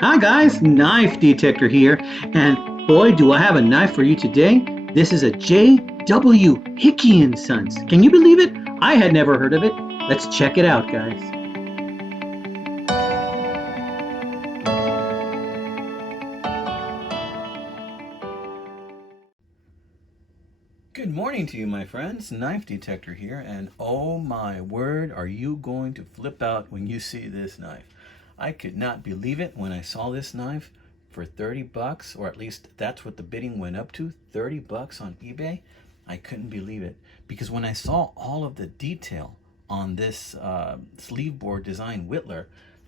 Hi guys, Knife Detector here, and boy do I have a knife for you today. This is a J.W. Hickey and Sons. Can you believe it? I had never heard of it. Let's check it out, guys. Good morning to you, my friends. Knife Detector here, and oh my word, are you going to flip out when you see this knife? I could not believe it when I saw this knife for 30 bucks, or at least that's what the bidding went up to, 30 bucks on eBay. I couldn't believe it because when I saw all of the detail on this sleeve board design Whittler,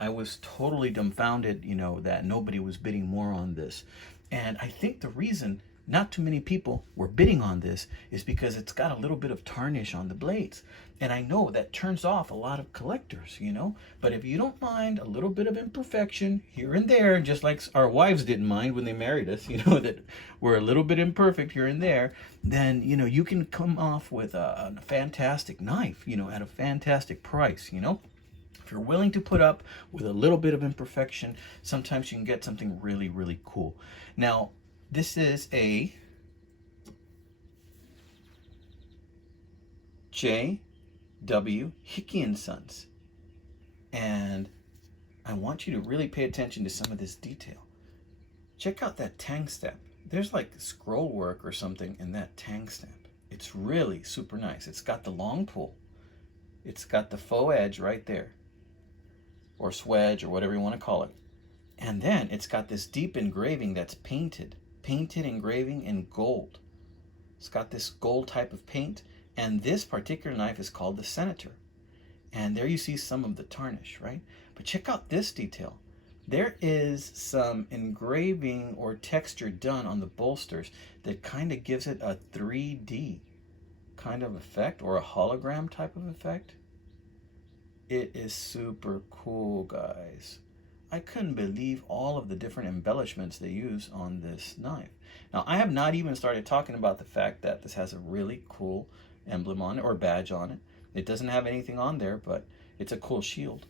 I was totally dumbfounded, that nobody was bidding more on this. And I think the reason not too many people were bidding on this is because it's got a little bit of tarnish on the blades. And I know that turns off a lot of collectors. But if you don't mind a little bit of imperfection here and there, just like our wives didn't mind when they married us, that we're a little bit imperfect here and there, then, you can come off with a fantastic knife, at a fantastic price. If you're willing to put up with a little bit of imperfection, sometimes you can get something really, really cool. Now, this is a J.W. Hickey and Sons. And I want you to really pay attention to some of this detail. Check out that tang stamp. There's like scroll work or something in that tang stamp. It's really super nice. It's got the long pull. It's got the faux edge right there, or swedge, or whatever you want to call it. And then it's got this deep engraving that's painted engraving in gold. It's got this gold type of paint, and this particular knife is called the Senator. And there you see some of the tarnish, right? But check out this detail. There is some engraving or texture done on the bolsters that kind of gives it a 3D kind of effect, or a hologram type of effect. It is super cool, guys. I couldn't believe all of the different embellishments they use on this knife. Now, I have not even started talking about the fact that this has a really cool emblem on it, or badge on it. It doesn't have anything on there, but it's a cool shield.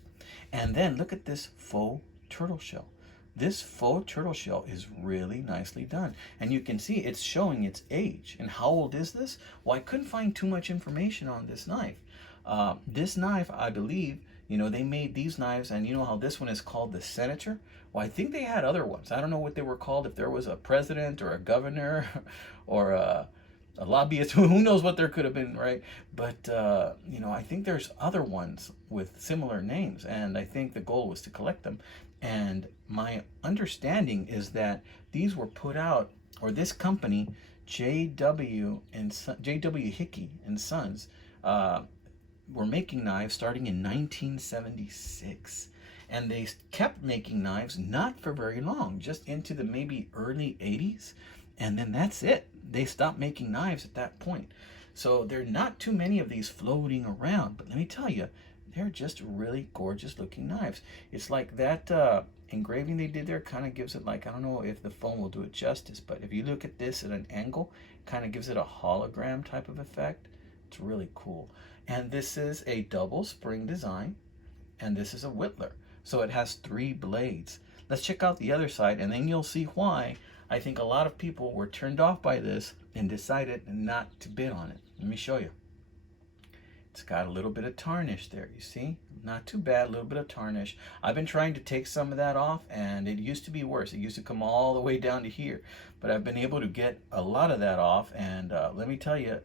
And then look at this faux turtle shell. This faux turtle shell is really nicely done. And you can see it's showing its age. And how old is this? Well, I couldn't find too much information on this knife. This knife, I believe, they made these knives, and you know how this one is called the Senator? Well, I think they had other ones. I don't know what they were called, if there was a president or a governor or a lobbyist. Who knows what there could have been, right? But, I think there's other ones with similar names, and I think the goal was to collect them. And my understanding is that these were put out, or this company, J.W. Hickey and Sons, were making knives starting in 1976. And they kept making knives not for very long, just into the maybe early 80s. And then that's it. They stopped making knives at that point. So there are not too many of these floating around. But let me tell you, they're just really gorgeous looking knives. It's like that engraving they did there kind of gives it, like, I don't know if the phone will do it justice, but if you look at this at an angle, kind of gives it a hologram type of effect. It's really cool. And this is a double spring design, and this is a Whittler. So it has 3 blades. Let's check out the other side, and then you'll see why I think a lot of people were turned off by this and decided not to bid on it. Let me show you. It's got a little bit of tarnish there, you see? Not too bad, a little bit of tarnish. I've been trying to take some of that off, and it used to be worse. It used to come all the way down to here. But I've been able to get a lot of that off, and let me tell you,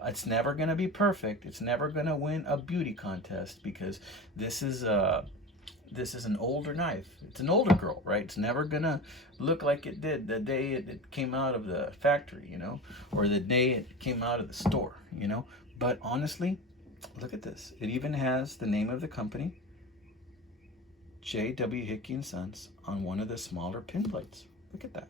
it's never going to be perfect. It's never going to win a beauty contest, because this is an older knife. It's an older girl, right? It's never gonna look like it did the day it came out of the factory, or the day it came out of the store. But honestly, look at this. It even has the name of the company, J.W. Hickey and Sons, on one of the smaller pin plates. Look at that.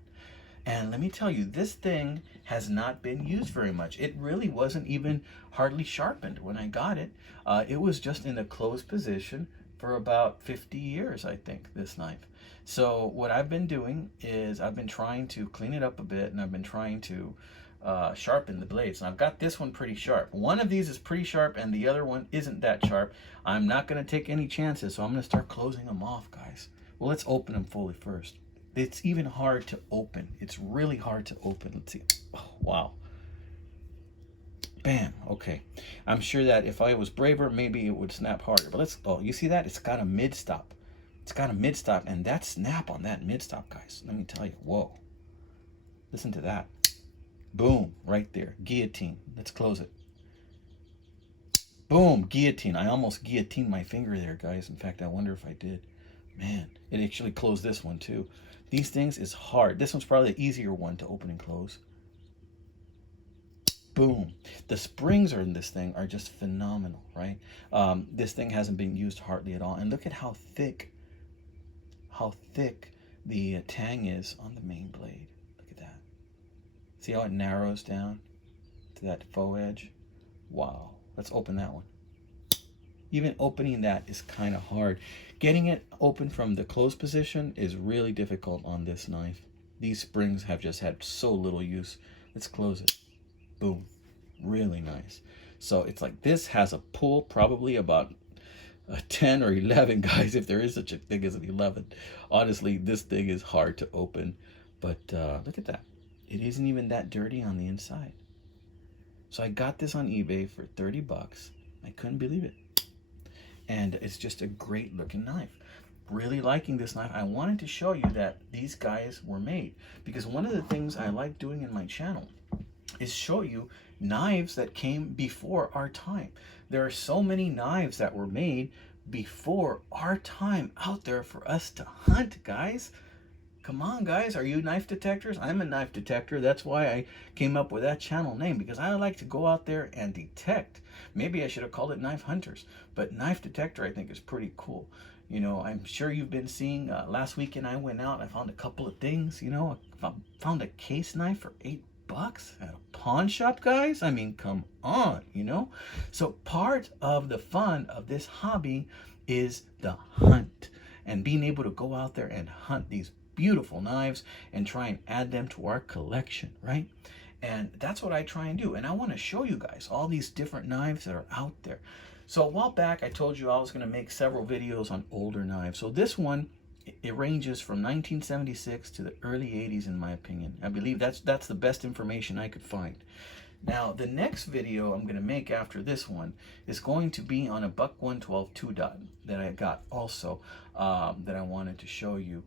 And let me tell you, this thing has not been used very much. It really wasn't even hardly sharpened when I got it. It was just in a closed position for about 50 years, I think, this knife. So what I've been doing is I've been trying to clean it up a bit, and I've been trying to sharpen the blades. And I've got this one pretty sharp. One of these is pretty sharp, and the other one isn't that sharp. I'm not going to take any chances, so I'm going to start closing them off, guys. Well, let's open them fully first. It's even hard to open. It's really hard to open. Let's see. Oh, wow. Bam. Okay. I'm sure that if I was braver, maybe it would snap harder. But let's, oh, you see that? It's got a mid-stop. It's got a mid-stop, and that snap on that mid-stop, guys. Let me tell you. Whoa. Listen to that. Boom. Right there. Guillotine. Let's close it. Boom. Guillotine. I almost guillotined my finger there, guys. In fact, I wonder if I did. Man, it actually closed this one, too. These things is hard. This one's probably the easier one to open and close. Boom. The springs in this thing are just phenomenal, right? This thing hasn't been used hardly at all. And look at how thick the tang is on the main blade. Look at that. See how it narrows down to that faux edge? Wow. Let's open that one. Even opening that is kind of hard. Getting it open from the closed position is really difficult on this knife. These springs have just had so little use. Let's close it. Boom. Really nice. So it's like this has a pull probably about a 10 or 11, guys, if there is such a thing as an 11. Honestly, this thing is hard to open. But look at that. It isn't even that dirty on the inside. So I got this on eBay for 30 bucks. I couldn't believe it. And it's just a great looking knife. Really liking this knife. I wanted to show you that these guys were made, because one of the things I like doing in my channel is show you knives that came before our time. There are so many knives that were made before our time out there for us to hunt, guys. Come on, guys. Are you knife detectors? I'm a knife detector. That's why I came up with that channel name, because I like to go out there and detect. Maybe I should have called it Knife Hunters, but Knife Detector I think is pretty cool. You know, I'm sure you've been seeing, last weekend I went out, I found a couple of things, you know. I found a case knife for $8 at a pawn shop, guys. I mean, come on, you know. So part of the fun of this hobby is the hunt, and being able to go out there and hunt these beautiful knives and try and add them to our collection, right? And that's what I try and do. And I want to show you guys all these different knives that are out there. So a while back, I told you I was going to make several videos on older knives. So this one, it ranges from 1976 to the early 80s, in my opinion. I believe that's the best information I could find. Now, the next video I'm going to make after this one is going to be on a Buck 112 2-dot that I got also, that I wanted to show you.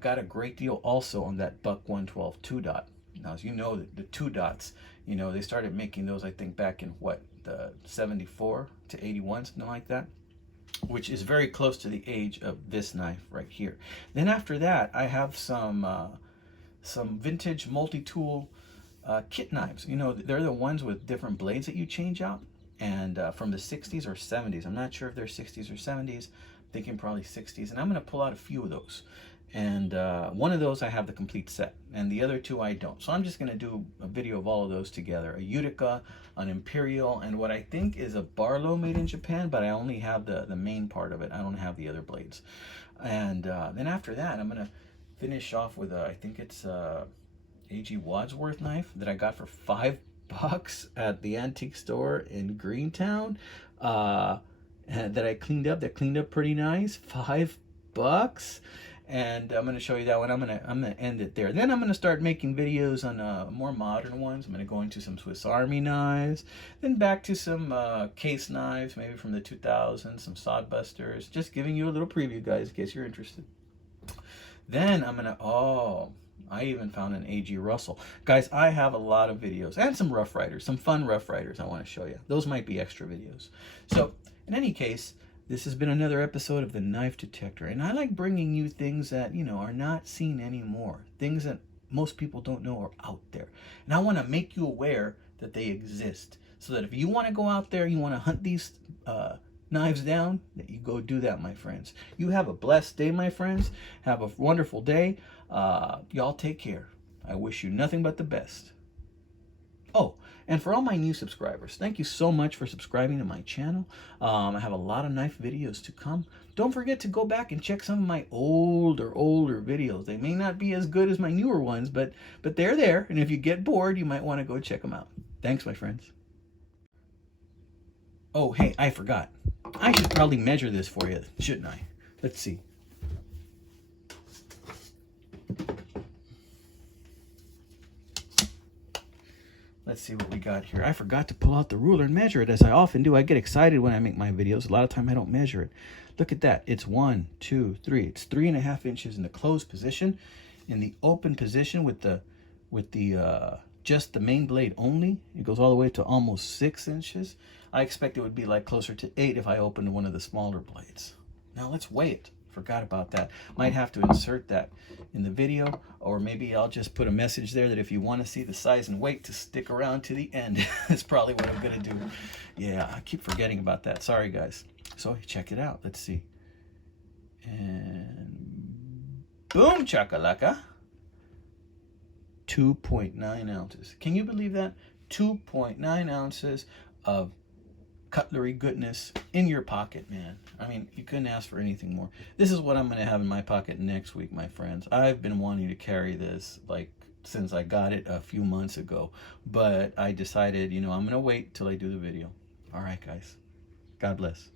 Got a great deal also on that Buck 112 2-dot. Now, as you know, the 2-dots, you know, they started making those, I think, back in what, the 74 to 81, something like that, which is very close to the age of this knife right here. Then after that, I have some vintage multi-tool kit knives. You know, they're the ones with different blades that you change out, and from the 60s or 70s. I'm not sure if they're 60s or 70s. I'm thinking probably 60s, and I'm going to pull out a few of those. And one of those I have the complete set, and the other two I don't. So I'm just going to do a video of all of those together. A Utica, an Imperial, and what I think is a Barlow made in Japan, but I only have the main part of it. I don't have the other blades. And then after that, I'm going to finish off with I think it's A.G. Wadsworth knife that I got for $5 at the antique store in Greentown, that I cleaned up. That cleaned up pretty nice. $5. And I'm going to show you that one. I'm gonna end it there. Then I'm going to start making videos on more modern ones. I'm going to go into some Swiss Army knives, then back to some case knives, maybe from the 2000s, some sodbusters. Just giving you a little preview, guys, in case you're interested. Then I'm going to, I even found an A.G. Russell. Guys, I have a lot of videos and some Rough Riders, some fun Rough Riders I want to show you. Those might be extra videos. So in any case, this has been another episode of the Knife Detector, and I like bringing you things that, you know, are not seen anymore, things that most people don't know are out there. And I want to make you aware that they exist, so that if you want to go out there, you want to hunt these knives down, that you go do that, my friends. You have a blessed day, my friends. Have a wonderful day. Y'all take care. I wish you nothing but the best. Oh, and for all my new subscribers, thank you so much for subscribing to my channel. I have a lot of knife videos to come. Don't forget to go back and check some of my older videos. They may not be as good as my newer ones, but they're there. And if you get bored, you might want to go check them out. Thanks, my friends. Oh, hey, I forgot. I should probably measure this for you, shouldn't I? Let's see. let's see what we got here. I forgot to pull out the ruler and measure it, as I often do. I get excited when I make my videos. A lot of time I don't measure it. Look at that. It's 1, 2, 3. It's 3.5 inches in the closed position. In the open position with the just the main blade only, it goes all the way to almost 6 inches. I expect it would be like closer to 8 if I opened one of the smaller blades. Now let's weigh it. Forgot about that. Might have to insert that in the video, or maybe I'll just put a message there that if you want to see the size and weight, to stick around to the end. That's probably what I'm gonna do. Yeah, I keep forgetting about that. Sorry guys. So check it out. Let's see. And boom chakalaka. 2.9 ounces. Can you believe that? 2.9 ounces of cutlery goodness in your pocket, man. I mean, you couldn't ask for anything more. This is what I'm going to have in my pocket next week, my friends. I've been wanting to carry this like since I got it a few months ago, but I decided, you know, I'm going to wait till I do the video. All right, guys. God bless.